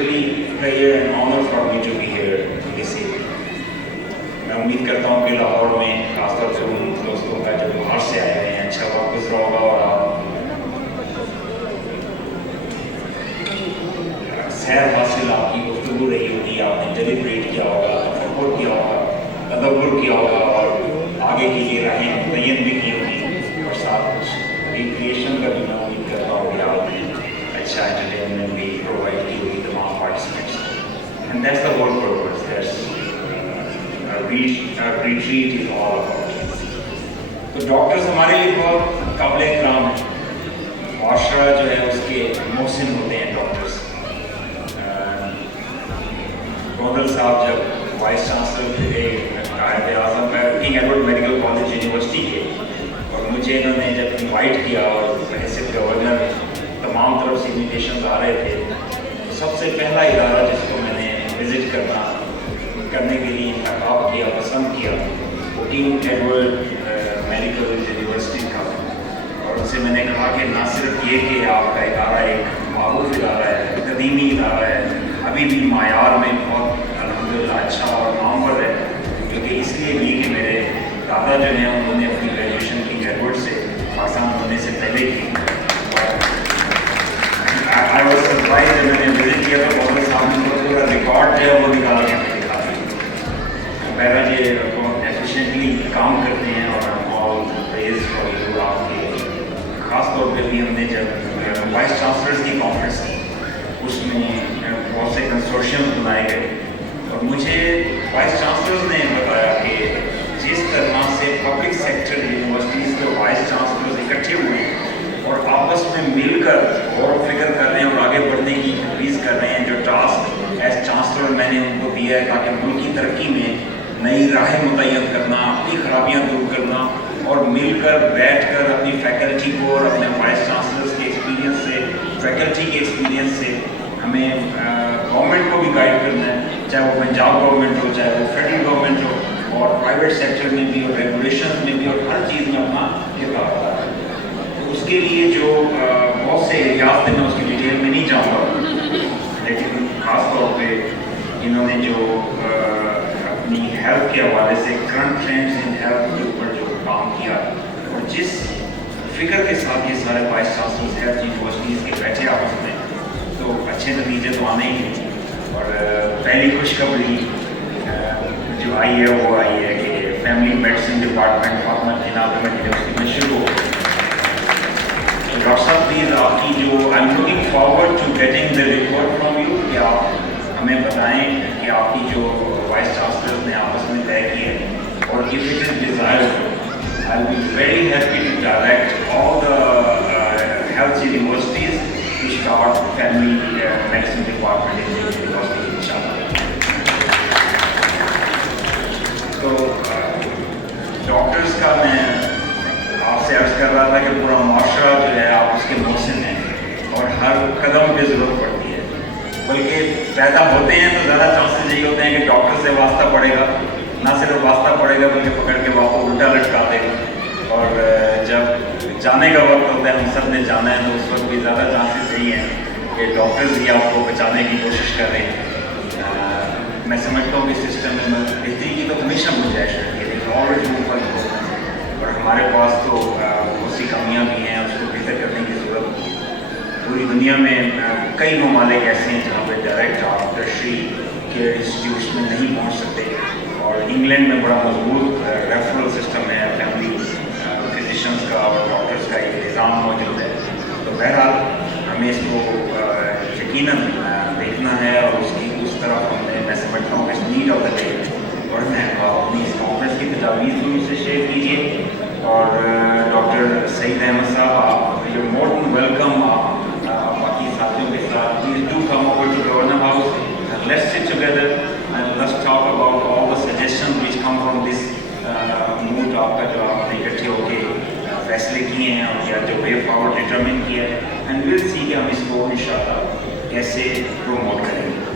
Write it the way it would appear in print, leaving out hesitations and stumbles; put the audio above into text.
really pleasure and honor for me to be here this evening. मैं उम्मीद करता हूँ कि लाहौर में खासतौर से उन दोस्तों का जो बाहर से आए हैं अच्छा वक्त गुजरा होगा और सैर हासिल आपकी गुफ्तगू रही होगी, आपने डेलिब्रेट किया होगा, तफक्कुर किया होगा, तदब्बुर किया होगा और आगे के लिए राहें मुतय्यन भी की होगी और साथ कुछ रिक्रिएशन का भी मैं उम्मीद करता हूँ कि आपने अच्छा एंटरटेनमेंट भी प्रोवाइड की होगी तमाम पार्टिसिपेंट्स को। And that's the whole purpose, that's retreat is all about. तो डॉक्टर्स हमारे लिए बहुत काबिल इकराम है, माशरा जो है उसके मोहसिन होते हैं डॉक्टर्स। गवर्नर साहब जब वाइस चांसलर थे Quaid-e Azam King Edward medical college university के, और मुझे इन्होंने जब इनवाइट किया और हैसियत गवर्नर तमाम तरफ से इन्विटेशन आ रहे थे, तो सबसे पहला इदारा जिसको मैंने विज़िट करने के लिए इंतखाब किया, पसंद किया, वो किंग एडवर्ड मेडिकल यूनिवर्सिटी था। और उनसे मैंने कहा कि ना सिर्फ ये कि आपका इदारा एक मारूफ इदारा है, कदीमी इदारा है, अभी भी मायार में बहुत अल्हम्दुलिल्लाह अच्छा और नामवर है, क्योंकि इसलिए भी कि मेरे दादा जो हैं उन्होंने अपनी ग्रेजुएशन किंग एडवर्ड से पाकिस्तान होने से पहले की। आई वॉज सरप्राइज जब मैंने विजिट किया तो गवर्नर साहब ने पूरा रिकॉर्ड जो है वो निकाल के बहरहाल ये बहुत एफिशिएंटली काम करते हैं और ऑल प्रेज फॉर यू। आपके ख़ास तौर पे भी हमने जब वाइस चांसलर्स की कॉन्फ्रेंस की उसमें बहुत से कंसोर्शियम बनाए गए और मुझे वाइस चांसलर्स ने बताया कि जिस तरह से पब्लिक सेक्टर यूनिवर्सिटीज़ के वाइस चांसलर्स इकट्ठे हुए और आपस में मिलकर गौर फिक्र कर रहे हैं और आगे बढ़ने की तजवीज़ कर रहे हैं, जो टास्क एज चांसलर मैंने उनको दिया है ताकि मुल्क की तरक्की में नई राहें मुतय्यन करना, अपनी खराबियाँ दूर करना और मिलकर बैठकर अपनी फैकल्टी को और अपने वाइस चांसलर्स के एक्सपीरियंस से, फैकल्टी के एक्सपीरियंस से हमें गवर्नमेंट को भी गाइड करना है, चाहे वो पंजाब गवर्नमेंट हो, चाहे वो फेडरल गवर्नमेंट हो, और प्राइवेट सेक्टर में भी और रेगुलेशन में भी और हर चीज़ में अपना किरदार अदा है। तो उसके लिए जो बहुत से एरियाज थे, मैं उसकी डिटेल में नहीं जाऊँगा, लेकिन ख़ास तौर पर इन्होंने जो अपनी हेल्थ के हवाले से करंट ट्रेंड्स इन हेल्थ के ऊपर जो काम किया और जिस फिक्र के साथ ये सारे वाइस चांसलर्स हेल्थ यूनिवर्सिटीज़ के बैठे आपस में, तो अच्छे नतीजे तो आने ही हैं। और पहली खुशखबरी जो आई है वो आई है कि family medicine department Fatima university में शुरू हो। तो डॉक्टर साहब प्लीज़ आपकी जो I am looking forward to getting the report from you, कि आप हमें बताएं कि आपकी जो वाइस चांसलर्स ने आपस में तय किए, और if it is desirable I will be very happy to direct all the health universities to start family medicine department in university इंशाल्लाह। तो डॉक्टर्स का मैं आपसे अर्ज कर रहा था कि पूरा माशरा जो है आप उसके मोहसिन हैं और हर कदम पे ज़रूरत पड़ती है, बल्कि पैदा होते हैं तो ज़्यादा चांसेस यही होते हैं कि डॉक्टर से वास्ता पड़ेगा, ना सिर्फ वास्ता पड़ेगा बल्कि पकड़ के वो आपको उल्टा लटका देगा, और जब जाने का वक्त होता है, हम सब ने जाना है, तो उस वक्त भी ज़्यादा चांसेस यही हैं कि डॉक्टर्स ही आपको बचाने की कोशिश कर रहे हैं। मैं समझता हूँ कि सिस्टम में बेहतरी की तो हमेशा गुंजाइश रहती है, लेकिन और हमारे पास तो बहुत सी कमियाँ भी हैं, उसको बेहतर करने की ज़रूरत है। पूरी दुनिया में कई ममालिक ऐसे हैं जहाँ पे डायरेक्ट आप टर्शरी केयर इंस्टीट्यूट्स में नहीं पहुँच सकते, और इंग्लैंड में बड़ा मजबूत रेफरल सिस्टम है, फैमिली फिजिशंस का और डॉक्टर्स का एक निज़ाम मौजूद है। तो बहरहाल हमें इसको यकीनन देखना है और उसकी उस तरफ मैं समझता हूँ कि नीड ऑफ द डे, और मैं अपनी इस कॉन्फ्रेंस की तजावीज़ भी मुझसे शेयर कीजिए। और डॉक्टर सईद अहमद साहब, आप यू मोर देन वेलकम, बाकी साथियों के साथ please do come over to governor house, let's sit together and let's talk about all the suggestions which come from this mood आपका जो आपने इकट्ठे होकर फैसले किए हैं और या जो वे फॉरवर्ड डिटरमिन किया है, एंड विल सी कि हम इसको इंशाल्लाह कैसे प्रमोट करेंगे।